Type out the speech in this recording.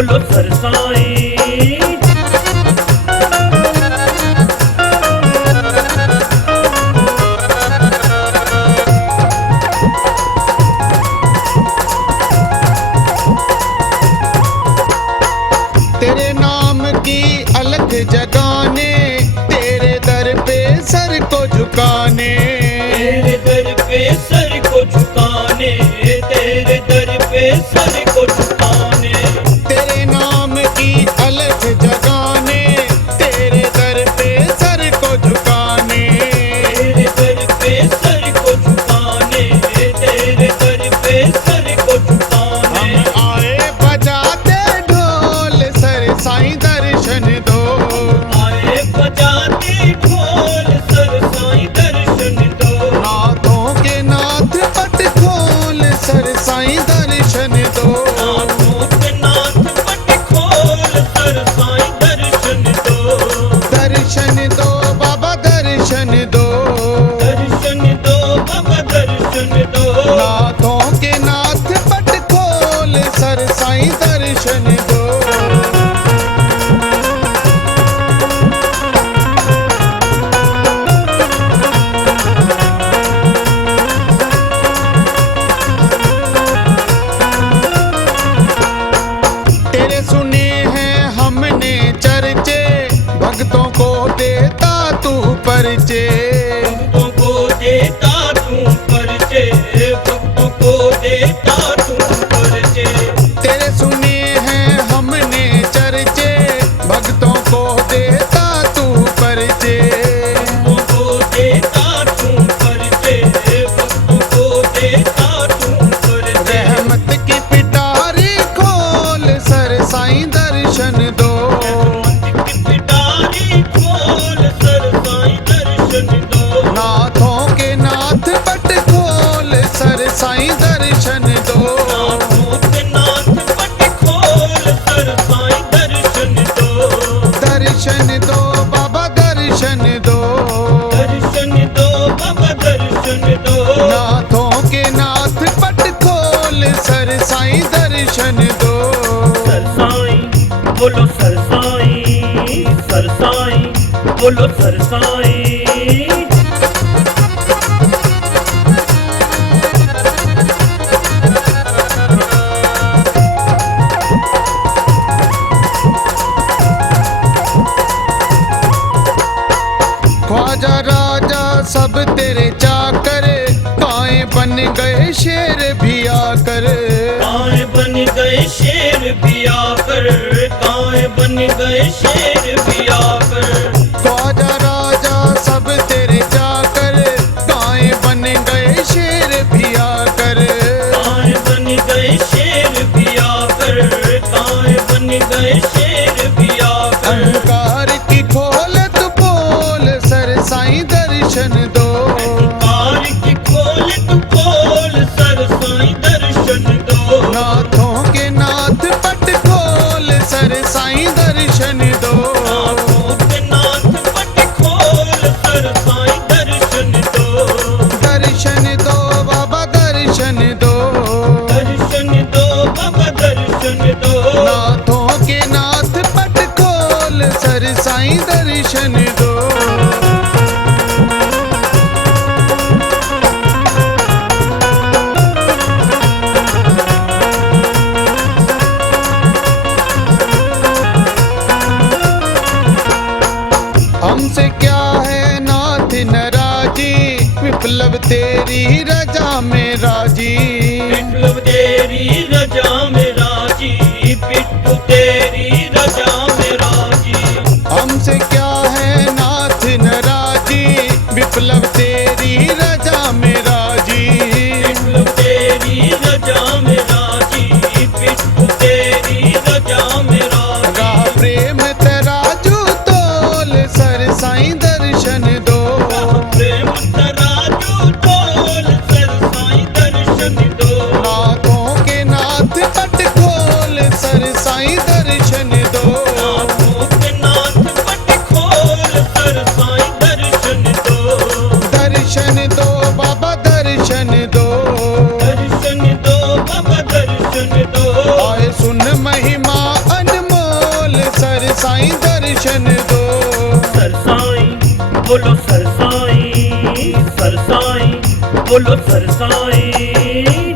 बोलो सरसाई। तेरे नाम की अलग जगाने, तेरे दर पे सर को झुकाने, तेरे दर पे सर को झुकाने, तेरे दर पे सर को झुकाने। तेरे नाम की अलग जगाने, तेरे दर पे सर को झुकाने, तेरे दर पे सर को झुकाने, तेरे दर पे सर को झुकाने। हम आए बजाते ढोल सर साईं दर्शन दो, आए बजाते ढोल सर साईं दर्शन दो। नाथों के नाथ पट खोल सर साईं दर्शन दो, नाथों के नाथ पट खोल सर साईं दर्शन दो। दर्शन दो बाबा दर्शन दो, दर्शन दो बाबा दर्शन दो। नाथों के नाथ पट खोल सर साईं दर्शन दो। तेरे सुने हैं हमने चर्चे, भक्तों को देता तू परिचे, भक्तों को देता तू परिचे, भक्तों को देता तू परिचे। तेरे सुने हैं हमने चर्चे, भक्तों को देता तू परिचे, भक्तों को देता तू परिचे, भक्तों को देता तू परिचे। रहमत की पिटारी खोल सर साईं दर्शन दो, रहमत की पिटारी खोल सर साईं दर्शन दो। नाथों के नाथ पट खोल सर साईं दर्शन दो, नाथों के नाथ पट खोल सर साईं दर्शन दो। दर्शन दो बाबा दर्शन दो, दर्शन दो बाबा दर्शन दो। नाथों के नाथ पट खोल सर साईं दर्शन दो। सरसाई बोलो सरसाई, सरसाई बोलो सरसाई। ख्वाजा राजा सब तेरे चाकर, काएं बन गए शेर भी आकर, काएं बन गए शेर भी आकर, काएं बन गए शेर भी आकर। ख्वाजा राजा सब तेरे चाकर, काएं बन गए शेर भी आकर, काएं बन गए शेर भी आकर, काएं बन गए शेर भी आकर। अहंकार की खोल तू बोल सर साईं दर्शन दो, कार की खोल तू खोल सर साईं दर्शन दो। नाथों के नाथ पट खोल सर साईं दर्शन दो, नाथों के नाथ पट खोल सर साईं दर्शन दो। दर्शन दो बाबा दर्शन दो, दर्शन दो बाबा दर्शन दो। नाथों के नाथ पट खोल सर साईं दर्शन दो। हमसे क्या है नाथ नाराजी, विप्लव तेरी रजा में राजी, विप्लव तेरी रजा में राजी, पिट्ठू तेरी रजा में राजी। हमसे क्या है नाथ नाराजी, विप्लव तेरी रजा में राजी, विप्लव तेरी रजा में राजी, पिट्ठू तेरी रजा में राजी। राह प्रेम तराजू तोल सर साईं दर्शन दो, प्रेम तराजू तोल सर साईं दर्शन दो। नाथों के नाथ पट खोल सर साईं दर्शन दो, नाथों के नाथ पट खोल सर साईं दर्शन दो। दर्शन दो बाबा दर्शन दो, दर्शन दो बाबा दर्शन दो। आए सुन महिमा बोलो सरसाई सरसाई बोलो सरसाई।